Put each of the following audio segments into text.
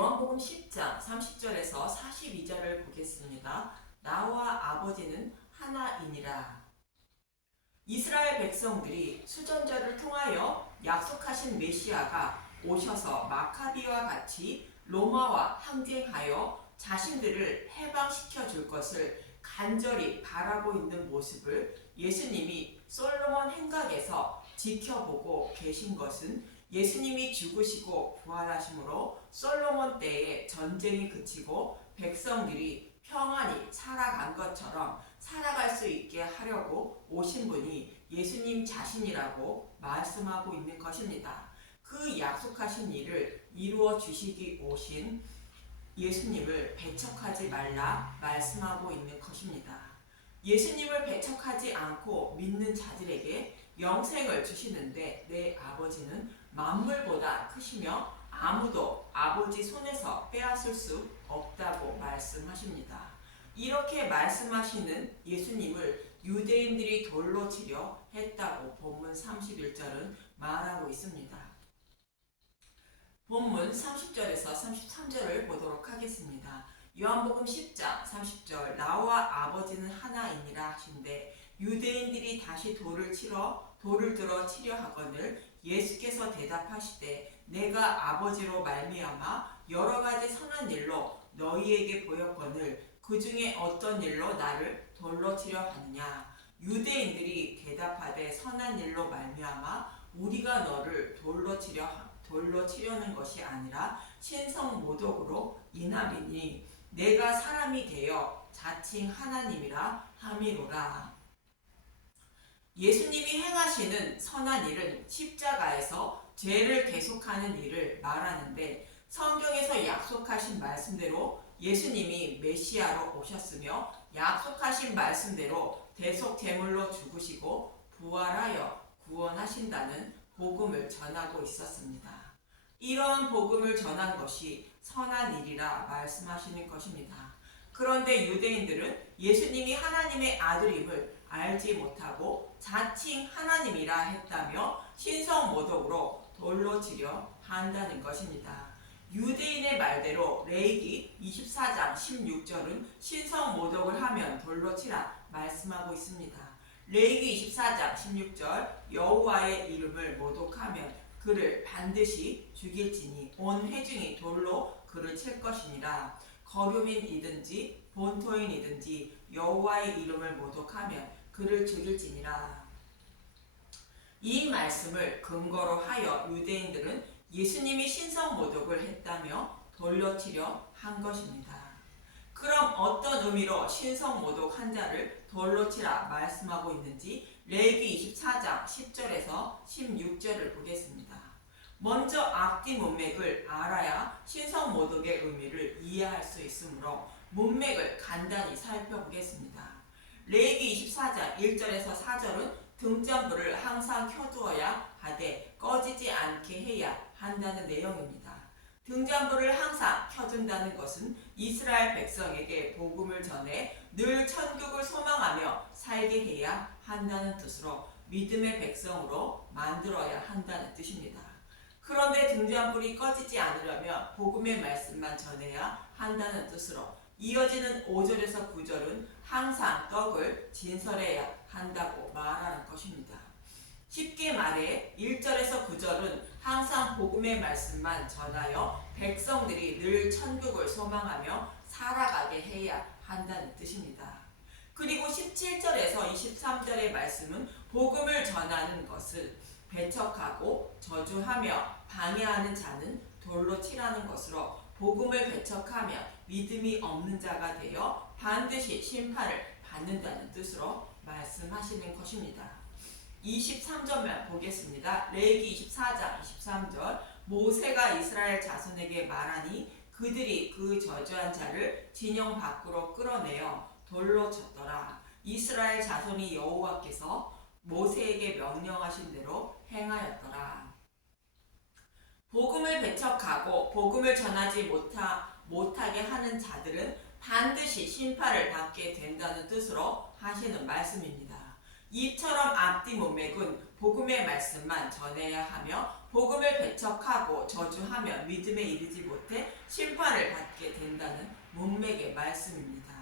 요한복음 10장 30절에서 42절을 보겠습니다. 나와 아버지는 하나이니라. 이스라엘 백성들이 수전절을 통하여 약속하신 메시아가 오셔서 마카비와 같이 로마와 항쟁하여 자신들을 해방시켜 줄 것을 간절히 바라고 있는 모습을 예수님이 솔로몬 행각에서 지켜보고 계신 것은 예수님이 죽으시고 부활하심으로 솔로몬 때에 전쟁이 그치고 백성들이 평안히 살아간 것처럼 살아갈 수 있게 하려고 오신 분이 예수님 자신이라고 말씀하고 있는 것입니다. 그 약속하신 일을 이루어 주시기 오신 예수님을 배척하지 말라 말씀하고 있는 것입니다. 예수님을 배척하지 않고 믿는 자들에게 영생을 주시는데 내 아버지는 만물보다 크시며 아무도 아버지 손에서 빼앗을 수 없다고 말씀하십니다. 이렇게 말씀하시는 예수님을 유대인들이 돌로 치려 했다고 본문 31절은 말하고 있습니다. 본문 30절에서 33절을 보도록 하겠습니다. 요한복음 10장 30절 나와 아버지는 하나이니라 하신데 유대인들이 다시 돌을 들어 치려 하거늘 예수께서 대답하시되 내가 아버지로 말미암아 여러 가지 선한 일로 너희에게 보였거늘 그 중에 어떤 일로 나를 돌로 치려 하느냐. 유대인들이 대답하되 선한 일로 말미암아 우리가 너를 돌로 치려는 것이 아니라 신성 모독으로 인함이니 내가 사람이 되어 자칭 하나님이라 함이로라. 예수님이 행하시는 선한 일은 십자가에서 죄를 대속하는 일을 말하는데 성경에서 약속하신 말씀대로 예수님이 메시아로 오셨으며 약속하신 말씀대로 대속 제물로 죽으시고 부활하여 구원하신다는 복음을 전하고 있었습니다. 이러한 복음을 전한 것이 선한 일이라 말씀하시는 것입니다. 그런데 유대인들은 예수님이 하나님의 아들임을 알지 못하고 자칭 하나님이라 했다며 신성모독으로 돌로 치려 한다는 것입니다. 유대인의 말대로 레위기 24장 16절은 신성모독을 하면 돌로 치라 말씀하고 있습니다. 레위기 24장 16절 여호와의 이름을 모독하면 그를 반드시 죽일지니 온 회중이 돌로 그를 칠 것이니라. 거류민이든지 본토인이든지 여호와의 이름을 모독하면 그를 죽일지니라. 이 말씀을 근거로 하여 유대인들은 예수님이 신성모독을 했다며 돌려 치려 한 것입니다. 그럼 어떤 의미로 신성모독한 자를 돌로 치라 말씀하고 있는지 레위기 24장 10절에서 16절을 보겠습니다. 먼저 앞뒤 문맥을 알아야 신성모독의 의미를 이해할 수 있으므로 문맥을 간단히 살펴보겠습니다. 레위기 24장 1절에서 4절은 등잔불을 항상 켜두어야 하되 꺼지지 않게 해야 한다는 내용입니다. 등잔불을 항상 켜둔다는 것은 이스라엘 백성에게 복음을 전해 늘 천국을 소망하며 살게 해야 한다는 뜻으로 믿음의 백성으로 만들어야 한다는 뜻입니다. 그런데 등잔불이 꺼지지 않으려면 복음의 말씀만 전해야 한다는 뜻으로 이어지는 5절에서 9절은 항상 떡을 진설해야 한다고 말하는 것입니다. 쉽게 말해 1절에서 9절은 항상 복음의 말씀만 전하여 백성들이 늘 천국을 소망하며 살아가게 해야 한다는 뜻입니다. 그리고 17절에서 23절의 말씀은 복음을 전하는 것을 배척하고 저주하며 방해하는 자는 돌로 치라는 것으로 복음을 배척하며 믿음이 없는 자가 되어 반드시 심판을 받는다는 뜻으로 말씀하시는 것입니다. 23절만 보겠습니다. 레위기 24장 23절 모세가 이스라엘 자손에게 말하니 그들이 그 저주한 자를 진영 밖으로 끌어내어 돌로 쳤더라. 이스라엘 자손이 여호와께서 모세에게 명령하신 대로 행하였더라. 복음을 배척하고 복음을 전하지 못하게 하는 자들은 반드시 심판을 받게 된다는 뜻으로 하시는 말씀입니다. 이처럼 앞뒤 문맥은 복음의 말씀만 전해야 하며 복음을 배척하고 저주하며 믿음에 이르지 못해 심판을 받게 된다는 문맥의 말씀입니다.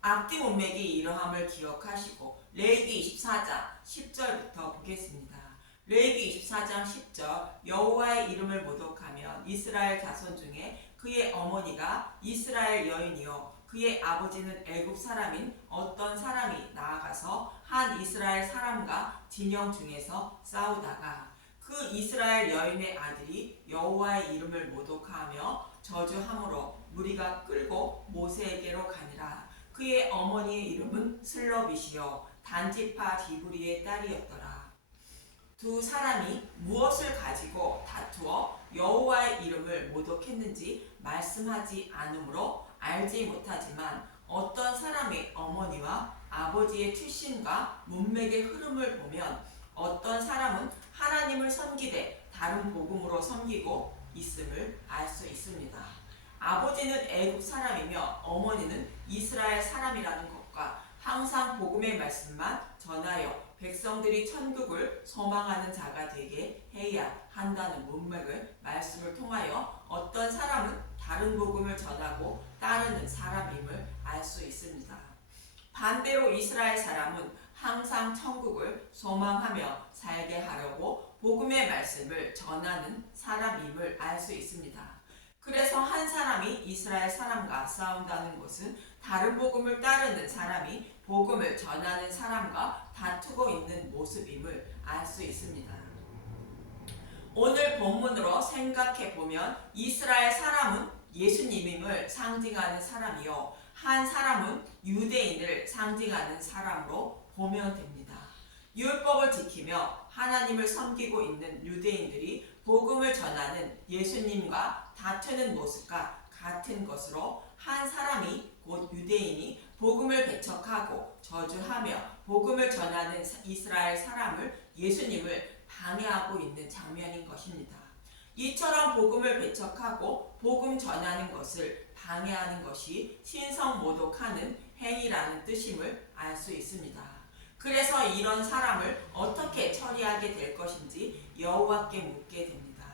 앞뒤 문맥이 이러함을 기억하시고 레위기 24장 10절부터 보겠습니다. 레위기 24장 10절 여호와의 이름을 모독하면 이스라엘 자손 중에 그의 어머니가 이스라엘 여인이요 그의 아버지는 애굽 사람인 어떤 사람이 나아가서 한 이스라엘 사람과 진영 중에서 싸우다가 그 이스라엘 여인의 아들이 여호와의 이름을 모독하며 저주함으로 무리가 끌고 모세에게로 가니라. 그의 어머니의 이름은 슬로빗이요 단지파 디브리의 딸이었더라. 두 사람이 무엇을 가지고 다투어 여호와의 이름을 모독했는지 말씀하지 않으므로 알지 못하지만 어떤 사람의 어머니와 아버지의 출신과 문맥의 흐름을 보면 어떤 사람은 하나님을 섬기되 다른 복음으로 섬기고 있음을 알 수 있습니다. 아버지는 애굽 사람이며 어머니는 이스라엘 사람이라는 것과 항상 복음의 말씀만 전하여 백성들이 천국을 소망하는 자가 되게 해야 한다는 문맥을 말씀을 통하여 어떤 사람은 다른 복음을 전하고 따르는 사람임을 알 수 있습니다. 반대로 이스라엘 사람은 항상 천국을 소망하며 살게 하려고 복음의 말씀을 전하는 사람임을 알 수 있습니다. 그래서 한 사람이 이스라엘 사람과 싸운다는 것은 다른 복음을 따르는 사람이 복음을 전하는 사람과 다투고 있는 모습임을 알 수 있습니다. 오늘 본문으로 생각해 보면 이스라엘 사람은 예수님임을 상징하는 사람이요 한 사람은 유대인을 상징하는 사람으로 보면 됩니다. 율법을 지키며 하나님을 섬기고 있는 유대인들이 복음을 전하는 예수님과 다투는 모습과 같은 것으로 한 사람이 곧 유대인이 복음을 배척하고 저주하며 복음을 전하는 이스라엘 사람을 예수님을 방해하고 있는 장면인 것입니다. 이처럼 복음을 배척하고 복음 전하는 것을 방해하는 것이 신성 모독하는 행위라는 뜻임을 알 수 있습니다. 그래서 이런 사람을 어떻게 처리하게 될 것인지 여호와께 묻게 됩니다.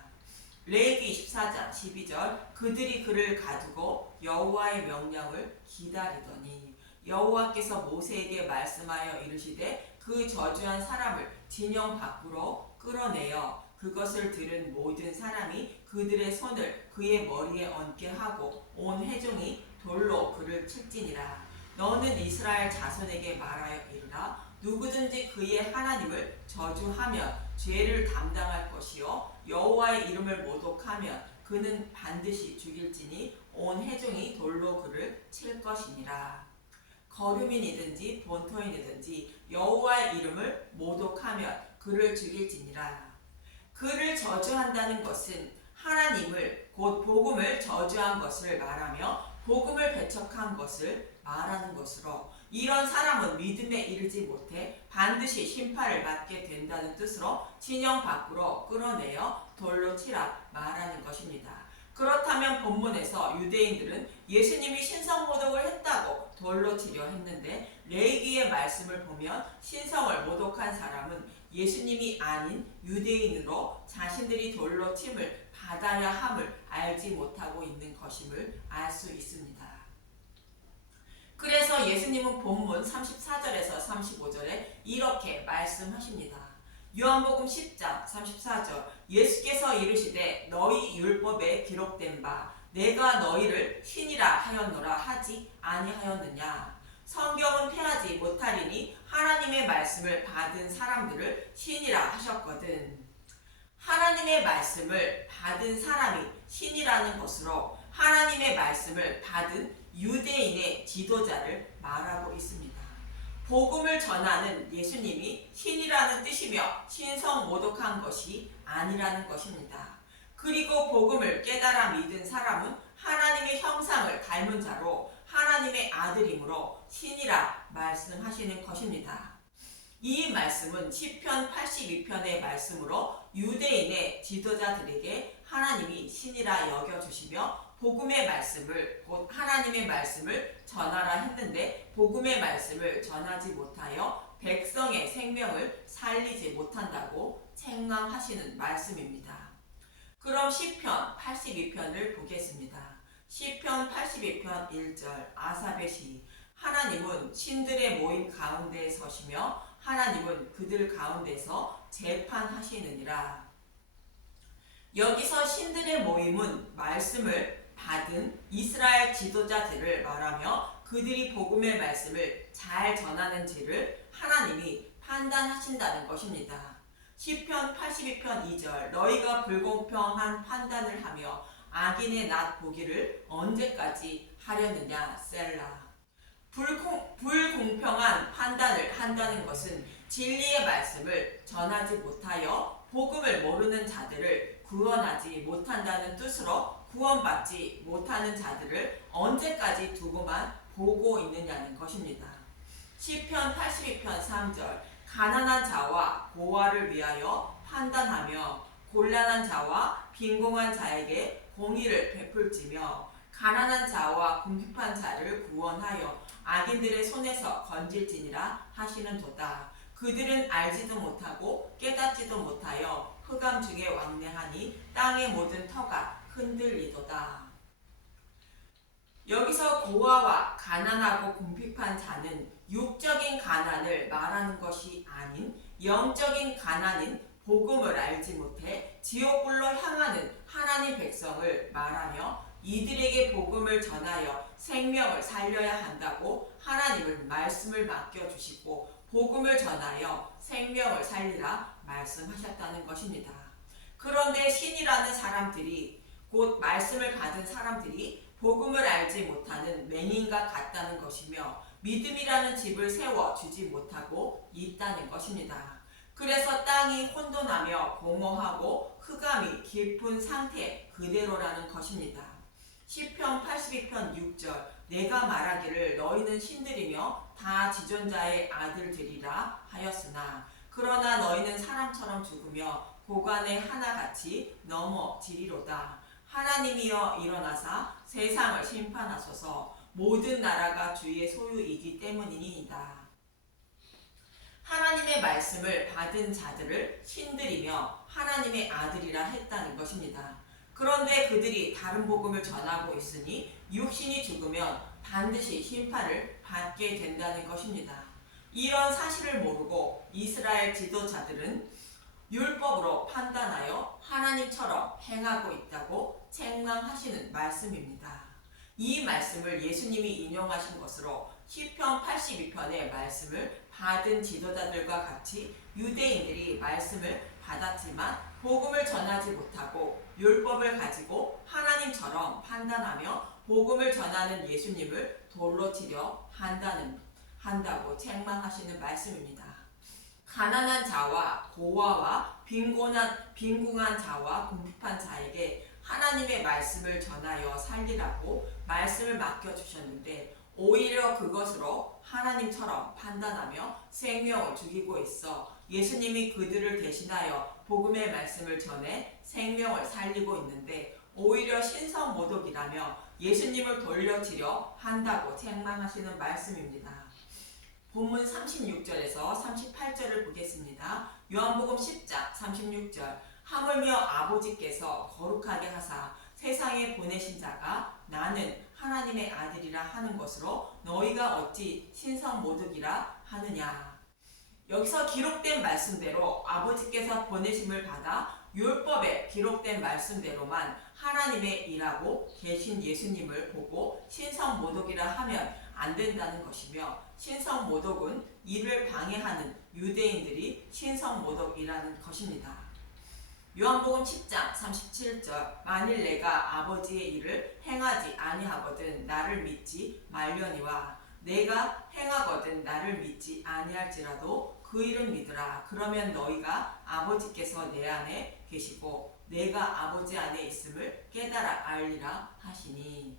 레위기 24장 12절 그들이 그를 가두고 여호와의 명령을 기다리더니 여호와께서 모세에게 말씀하여 이르시되 그 저주한 사람을 진영 밖으로 끌어내어 그것을 들은 모든 사람이 그들의 손을 그의 머리에 얹게 하고 온 회중이 돌로 그를 칠지니라. 너는 이스라엘 자손에게 말하여 이르라. 누구든지 그의 하나님을 저주하면 죄를 담당할 것이요 여호와의 이름을 모독하면 그는 반드시 죽일지니 온 회중이 돌로 그를 칠 것이니라. 거류민이든지 본토인이든지 여호와의 이름을 모독하면 그를 죽일지니라. 그를 저주한다는 것은 하나님을 곧 복음을 저주한 것을 말하며 복음을 배척한 것을 말하는 것으로 이런 사람은 믿음에 이르지 못해 반드시 심판을 받게 된다는 뜻으로 진영 밖으로 끌어내어 돌로 치라 말하는 것입니다. 그렇다면 본문에서 유대인들은 예수님이 신성 모독을 했다고 돌로 치려 했는데 레위기의 말씀을 보면 신성을 모독한 사람은 예수님이 아닌 유대인으로 자신들이 돌로 침을 받아야 함을 알지 못하고 있는 것임을 알 수 있습니다. 그래서 예수님은 본문 34절에서 35절에 이렇게 말씀하십니다. 요한복음 10장 34절 예수께서 이르시되 너희 율법에 기록된 바 내가 너희를 신이라 하였노라 하지 아니하였느냐. 성경은 패하지 못하리니 하나님의 말씀을 받은 사람들을 신이라 하셨거든. 하나님의 말씀을 받은 사람이 신이라는 것으로 하나님의 말씀을 받은 유대인의 지도자를 말하고 있습니다. 복음을 전하는 예수님이 신이라는 뜻이며 신성 모독한 것이 아니라는 것입니다. 그리고 복음을 깨달아 믿은 사람은 하나님의 형상을 닮은 자로 하나님의 아들이므로 신이라 말씀하시는 것입니다. 이 말씀은 시편 82편의 말씀으로 유대인의 지도자들에게 하나님이 신이라 여겨주시며 복음의 말씀을 곧 하나님의 말씀을 전하라 했는데 복음의 말씀을 전하지 못하여 백성의 생명을 살리지 못한다고 책망하시는 말씀입니다. 그럼 시편 82편을 보겠습니다. 시편 82편 1절 아삽의 시. 하나님은 신들의 모임 가운데에 서시며 하나님은 그들 가운데서 재판하시느니라. 여기서 신들의 모임은 말씀을 받은 이스라엘 지도자들을 말하며 그들이 복음의 말씀을 잘 전하는지를 하나님이 판단하신다는 것입니다. 시편 82편 2절 너희가 불공평한 판단을 하며 악인의 낯 보기를 언제까지 하려느냐 셀라. 불공평한 판단을 한다는 것은 진리의 말씀을 전하지 못하여 복음을 모르는 자들을 구원하지 못한다는 뜻으로 구원받지 못하는 자들을 언제까지 두고만 보고 있느냐는 것입니다. 시편 82편 3절 가난한 자와 고아를 위하여 판단하며 곤란한 자와 빈궁한 자에게 공의를 베풀지며 가난한 자와 궁핍한 자를 구원하여 악인들의 손에서 건질지니라 하시는도다. 그들은 알지도 못하고 깨닫지도 못하여 흑암 중에 왕래하니 땅의 모든 터가 흔들리도다. 여기서 고아와 가난하고 궁핍한 자는 육적인 가난을 말하는 것이 아닌 영적인 가난인 복음을 알지 못해 지옥불로 향하는 하나님 백성을 말하며 이들에게 복음을 전하여 생명을 살려야 한다고 하나님은 말씀을 맡겨주시고 복음을 전하여 생명을 살리라 말씀하셨다는 것입니다. 그런데 신이라는 사람들이 곧 말씀을 받은 사람들이 복음을 알지 못하는 맹인과 같다는 것이며 믿음이라는 집을 세워주지 못하고 있다는 것입니다. 그래서 땅이 혼돈하며 공허하고 흑암이 깊은 상태 그대로라는 것입니다. 시편 82편 6절 내가 말하기를 너희는 신들이며 다 지존자의 아들들이라 하였으나 그러나 너희는 사람처럼 죽으며 고관의 하나같이 넘어지리로다. 하나님이여 일어나사 세상을 심판하소서. 모든 나라가 주의 소유이기 때문이니이다. 하나님의 말씀을 받은 자들을 신들이며 하나님의 아들이라 했다는 것입니다. 그런데 그들이 다른 복음을 전하고 있으니 육신이 죽으면 반드시 심판을 받게 된다는 것입니다. 이런 사실을 모르고 이스라엘 지도자들은 율법으로 판단하여 하나님처럼 행하고 있다고 책망하시는 말씀입니다. 이 말씀을 예수님이 인용하신 것으로 시편 82편의 말씀을 받은 지도자들과 같이 유대인들이 말씀을 받았지만 복음을 전하지 못하고 율법을 가지고 하나님처럼 판단하며 복음을 전하는 예수님을 돌로 치려 한다고 책망하시는 말씀입니다. 가난한 자와 고아와 빈궁한 자와 궁핍한 자에게 하나님의 말씀을 전하여 살리라고 말씀을 맡겨주셨는데 오히려 그것으로 하나님처럼 판단하며 생명을 죽이고 있어 예수님이 그들을 대신하여 복음의 말씀을 전해 생명을 살리고 있는데 오히려 신성모독이라며 예수님을 돌려치려 한다고 책망하시는 말씀입니다. 본문 36절에서 38절을 보겠습니다. 요한복음 10장 36절 하물며 아버지께서 거룩하게 하사 세상에 보내신 자가 나는 하나님의 아들이라 하는 것으로 너희가 어찌 신성모독이라 하느냐. 여기서 기록된 말씀대로 아버지께서 보내심을 받아 율법에 기록된 말씀대로만 하나님의 일하고 계신 예수님을 보고 신성모독이라 하면 안 된다는 것이며 신성모독은 이를 방해하는 유대인들이 신성모독이라는 것입니다. 요한복음 10장 37절 만일 내가 아버지의 일을 행하지 아니하거든 나를 믿지 말려니와 내가 행하거든 나를 믿지 아니할지라도 그 일은 믿으라. 그러면 너희가 아버지께서 내 안에 계시고 내가 아버지 안에 있음을 깨달아 알리라 하시니.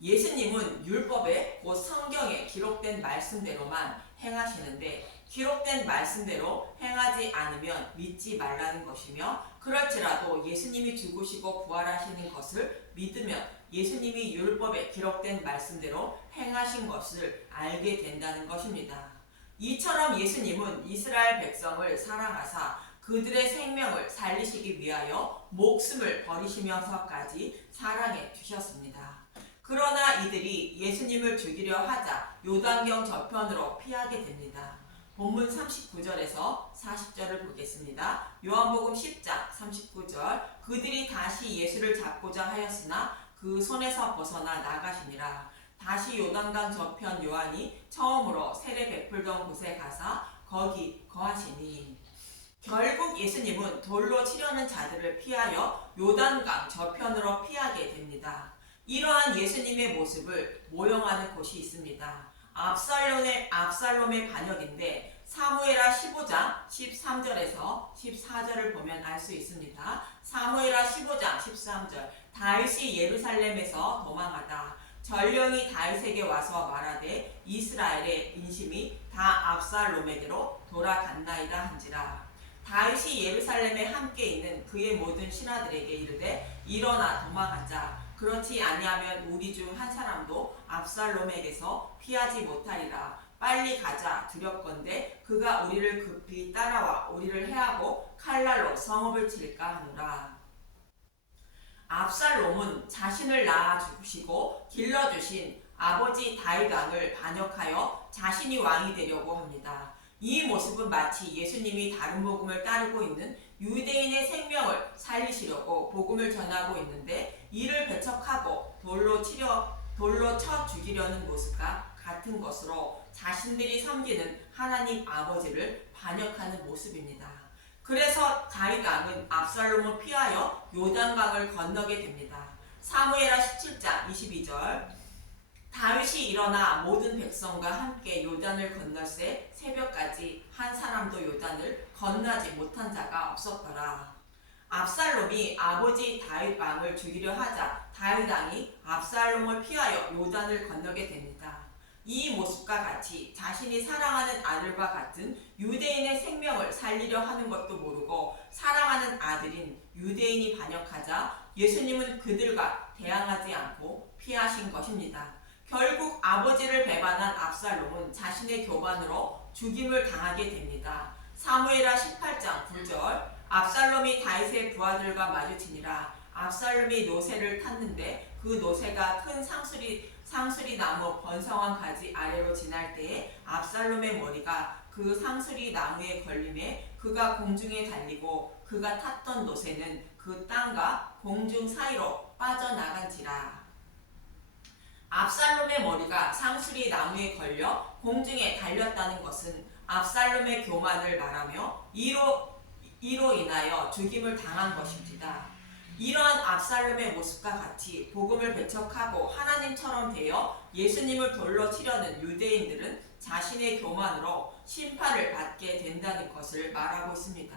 예수님은 율법에 곧 성경에 기록된 말씀대로만 행하시는데 기록된 말씀대로 행하지 않으면 믿지 말라는 것이며 그럴지라도 예수님이 죽으시고 부활하시는 것을 믿으면 예수님이 율법에 기록된 말씀대로 행하신 것을 알게 된다는 것입니다. 이처럼 예수님은 이스라엘 백성을 사랑하사 그들의 생명을 살리시기 위하여 목숨을 버리시면서까지 사랑해 주셨습니다. 그러나 이들이 예수님을 죽이려 하자 요단강 저편으로 피하게 됩니다. 본문 39절에서 40절을 보겠습니다. 요한복음 10장 39절 그들이 다시 예수를 잡고자 하였으나 그 손에서 벗어나 나가시니라. 다시 요단강 저편 요한이 처음으로 세례 베풀던 곳에 가사 거기 거하시니. 결국 예수님은 돌로 치려는 자들을 피하여 요단강 저편으로 피하게 됩니다. 이러한 예수님의 모습을 모형하는 곳이 있습니다. 압살롬의 반역인데 사무엘하 15장 13절에서 14절을 보면 알 수 있습니다. 사무엘하 15장 13절 다윗이 예루살렘에서 도망하다 전령이 다윗에게 와서 말하되 이스라엘의 인심이 다 압살롬에게로 돌아간나이다 한지라. 다윗이 예루살렘에 함께 있는 그의 모든 신하들에게 이르되 일어나 도망하자. 그렇지 아니하면 우리 중 한 사람도 압살롬에게서 피하지 못하리라. 빨리 가자 두렵건대 그가 우리를 급히 따라와 우리를 해하고 칼날로 성읍을 칠까 하노라. 압살롬은 자신을 낳아 주시고 길러주신 아버지 다윗 왕을 반역하여 자신이 왕이 되려고 합니다. 이 모습은 마치 예수님이 다른 복음을 따르고 있는 유대인의 생명을 살리시려고 복음을 전하고 있는데 이를 배척하고 돌로 쳐 죽이려는 모습과 같은 것으로 자신들이 섬기는 하나님 아버지를 반역하는 모습입니다. 그래서 다윗 왕은 압살롬을 피하여 요단강을 건너게 됩니다. 사무엘하 17장 22절 다윗이 일어나 모든 백성과 함께 요단을 건널새 새벽까지 한 사람도 요단을 건너지 못한 자가 없었더라. 압살롬이 아버지 다윗 왕을 죽이려 하자 다윗 왕이 압살롬을 피하여 요단을 건너게 됩니다. 이 모습과 같이 자신이 사랑하는 아들과 같은 유대인의 생명을 살리려 하는 것도 모르고 사랑하는 아들인 유대인이 반역하자 예수님은 그들과 대항하지 않고 피하신 것입니다. 결국 아버지를 배반한 압살롬은 자신의 교반으로 죽임을 당하게 됩니다. 사무엘하 18장 9절 압살롬이 다윗의 부하들과 마주치니라. 압살롬이 노새를 탔는데 그 노새가 큰 상수리 나무 번성한 가지 아래로 지날 때에 압살롬의 머리가 그 상수리 나무에 걸림에 그가 공중에 달리고 그가 탔던 노새는 그 땅과 공중 사이로 빠져나간지라. 압살롬의 머리가 상수리 나무에 걸려 공중에 달렸다는 것은 압살롬의 교만을 말하며 이로 인하여 죽임을 당한 것입니다. 이러한 압살롬의 모습과 같이 복음을 배척하고 하나님처럼 되어 예수님을 돌로 치려는 유대인들은 자신의 교만으로 심판을 받게 된다는 것을 말하고 있습니다.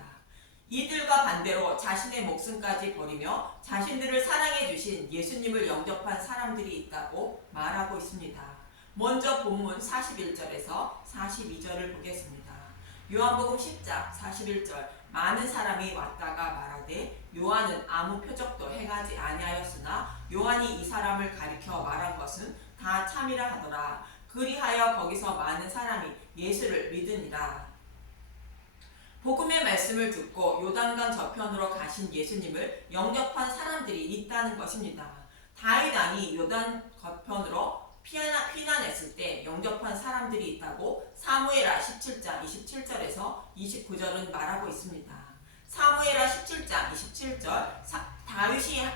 이들과 반대로 자신의 목숨까지 버리며 자신들을 사랑해 주신 예수님을 영접한 사람들이 있다고 말하고 있습니다. 먼저 본문 41절에서 42절을 보겠습니다. 요한복음 10장 41절 많은 사람이 왔다가 말하되 요한은 아무 표적도 행하지 아니하였으나 요한이 이 사람을 가리켜 말한 것은 다 참이라 하더라. 그리하여 거기서 많은 사람이 예수를 믿으니라. 복음의 말씀을 듣고 요단강 저편으로 가신 예수님을 영접한 사람들이 있다는 것입니다. 다윗 왕이 요단 저편으로 피난했을 때 영접한 사람들이 있다고 사무엘하 17장 27절에서 29절은 말하고 있습니다. 사무엘하 17장 27절 다윗이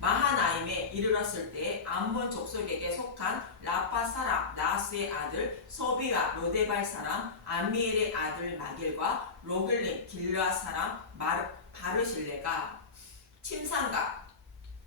마하나임에 이르렀을 때 암몬 족속에게 속한 라파 사람 나하스의 아들 소비와 로데발 사람 암미엘의 아들 마길과 로글림 길르앗 사람 바르실레가 침상과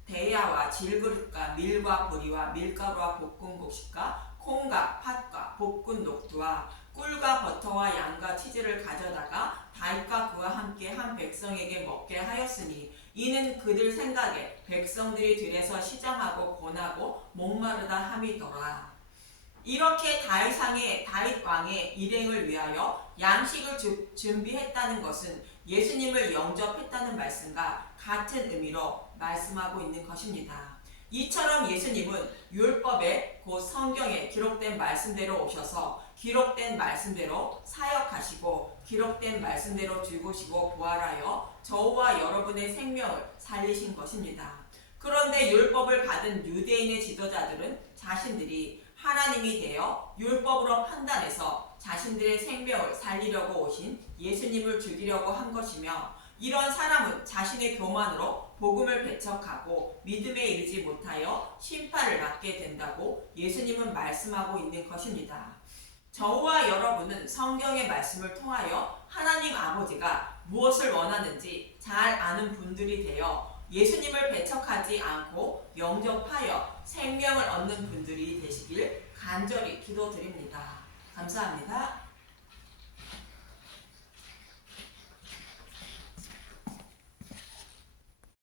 대야와 질그릇과 밀과 보리와 밀가루와 볶은 곡식과 콩과 팥과 볶은 녹두와 꿀과 버터와 양과 치즈를 가져다가 다윗과 그와 함께 한 백성에게 먹게 하였으니 이는 그들 생각에 백성들이 들에서 시장하고 고나고 목마르다 함이더라. 이렇게 다윗 왕의 일행을 위하여 양식을 준비했다는 것은 예수님을 영접했다는 말씀과 같은 의미로 말씀하고 있는 것입니다. 이처럼 예수님은 율법에 곧 성경에 기록된 말씀대로 오셔서 기록된 말씀대로 사역하시고 기록된 말씀대로 죽으시고 부활하여 저와 여러분의 생명을 살리신 것입니다. 그런데 율법을 받은 유대인의 지도자들은 자신들이 하나님이 되어 율법으로 판단해서 자신들의 생명을 살리려고 오신 예수님을 죽이려고 한 것이며, 이런 사람은 자신의 교만으로 복음을 배척하고 믿음에 이르지 못하여 심판을 받게 된다고 예수님은 말씀하고 있는 것입니다. 저와 여러분은 성경의 말씀을 통하여 하나님 아버지가 무엇을 원하는지 잘 아는 분들이 되어 예수님을 배척하지 않고 영접하여 생명을 얻는 분들이 되시길 간절히 기도드립니다. 감사합니다.